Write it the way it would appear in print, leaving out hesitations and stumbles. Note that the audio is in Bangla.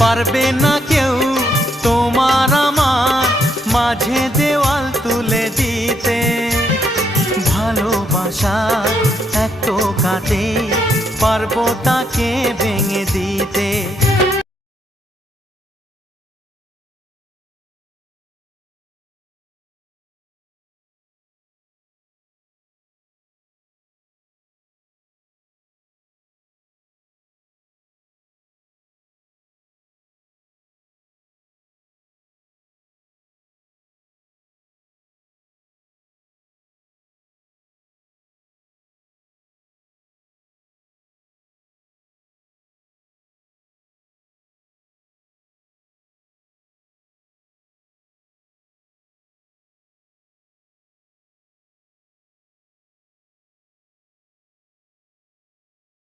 পারবে না কেউ তোমার আমার মাঝে দেওয়াল তুলে দিতে। ভালোবাসা এক টোকাতে পারবো তাকে ভেঙে দিতে।